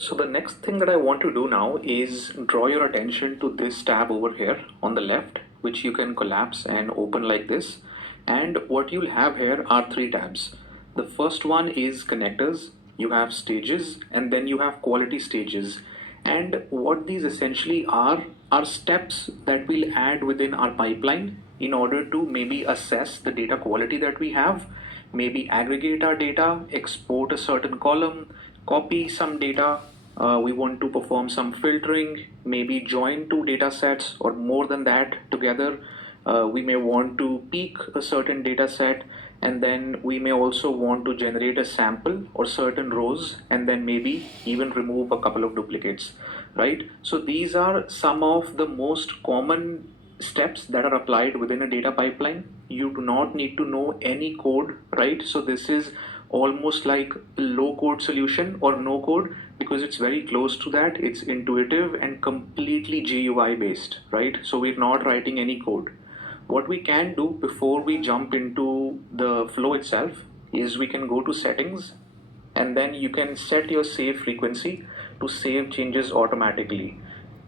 So the next thing that I want to do now is draw your attention to this tab over here on the left, which you can collapse and open like this. And what you'll have here are three tabs. The first one is connectors, you have stages, and then you have quality stages. And what these essentially are steps that we'll add within our pipeline in order to maybe assess the data quality that we have, maybe aggregate our data, export a certain column, copy some data. We want to perform some filtering, maybe join two data sets or more than that together. We may want to peek a certain data set, and then we may also want to generate a sample or certain rows, and then maybe even remove a couple of duplicates, right? So these are some of the most common steps that are applied within a data pipeline. You do not need to know any code, right? So this is almost like a low code solution or no code, because it's very close to that. It's intuitive and completely GUI based, right? So we're not writing any code. What we can do before we jump into the flow itself is we can go to settings, and then you can set your save frequency to save changes automatically.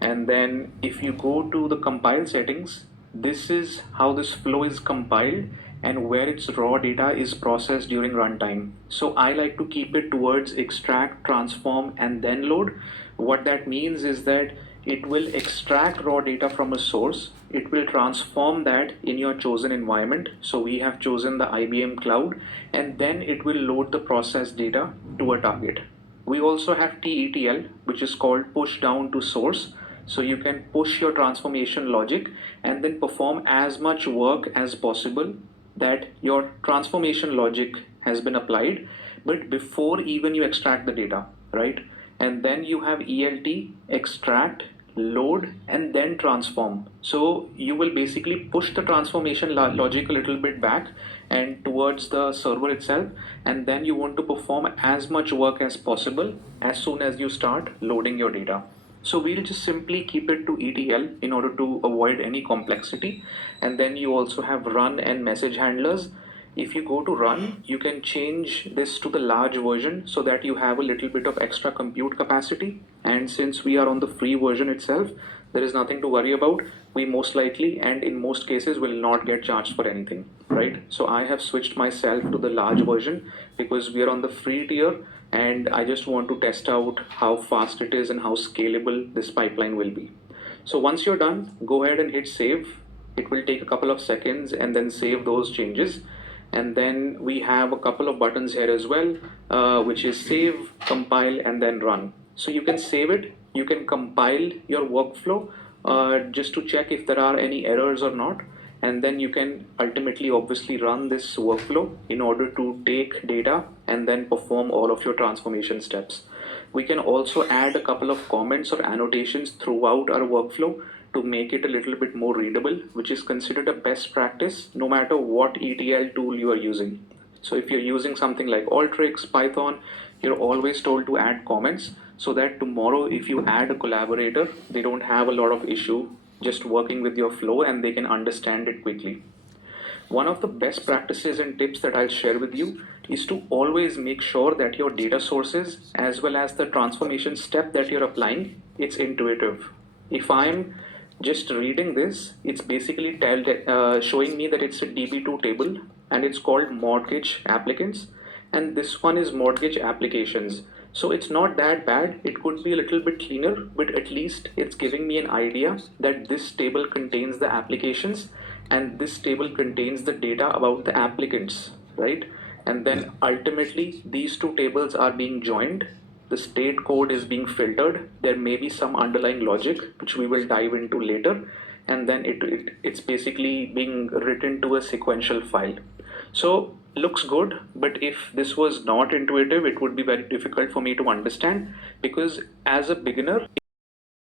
And then if you go to the compile settings, this is how this flow is compiled and where its raw data is processed during runtime. So I like to keep it towards extract, transform, and then load. What that means is that it will extract raw data from a source, it will transform that in your chosen environment. So we have chosen the IBM cloud, and then it will load the processed data to a target. We also have TETL, which is called push down to source. So you can push your transformation logic and then perform as much work as possible that your transformation logic has been applied, but before even you extract the data, right? And then you have ELT, extract, load, and then transform. So you will basically push the transformation logic a little bit back and towards the server itself, and then you want to perform as much work as possible as soon as you start loading your data. So we'll just simply keep it to ETL in order to avoid any complexity. And then you also have run and message handlers. If you go to run, you can change this to the large version so that you have a little bit of extra compute capacity. And since we are on the free version itself, there is nothing to worry about. We most likely and in most cases will not get charged for anything, right? So I have switched myself to the large version because we are on the free tier, and I just want to test out how fast it is and how scalable this pipeline will be. So once you're done, go ahead and hit save. It will take a couple of seconds and then save those changes. And then we have a couple of buttons here as well, which is save, compile, and then run. So you can save it, you can compile your workflow just to check if there are any errors or not, and then you can ultimately obviously run this workflow in order to take data and then perform all of your transformation steps. We can also add a couple of comments or annotations throughout our workflow to make it a little bit more readable, which is considered a best practice no matter what ETL tool you are using. So if you're using something like Alteryx, Python, you're always told to add comments so that tomorrow if you add a collaborator, they don't have a lot of issue just working with your flow and they can understand it quickly. One of the best practices and tips that I'll share with you is to always make sure that your data sources as well as the transformation step that you're applying, it's intuitive. If I'm just reading this, it's basically showing me that it's a DB2 table and it's called mortgage applicants, and this one is mortgage applications. So it's not that bad. It could be a little bit cleaner, but at least it's giving me an idea that this table contains the applications and this table contains the data about the applicants, right? And then ultimately these two tables are being joined. The state code is being filtered. There may be some underlying logic which we will dive into later, and then it's basically being written to a sequential file. So looks good, but if this was not intuitive, it would be very difficult for me to understand, because as a beginner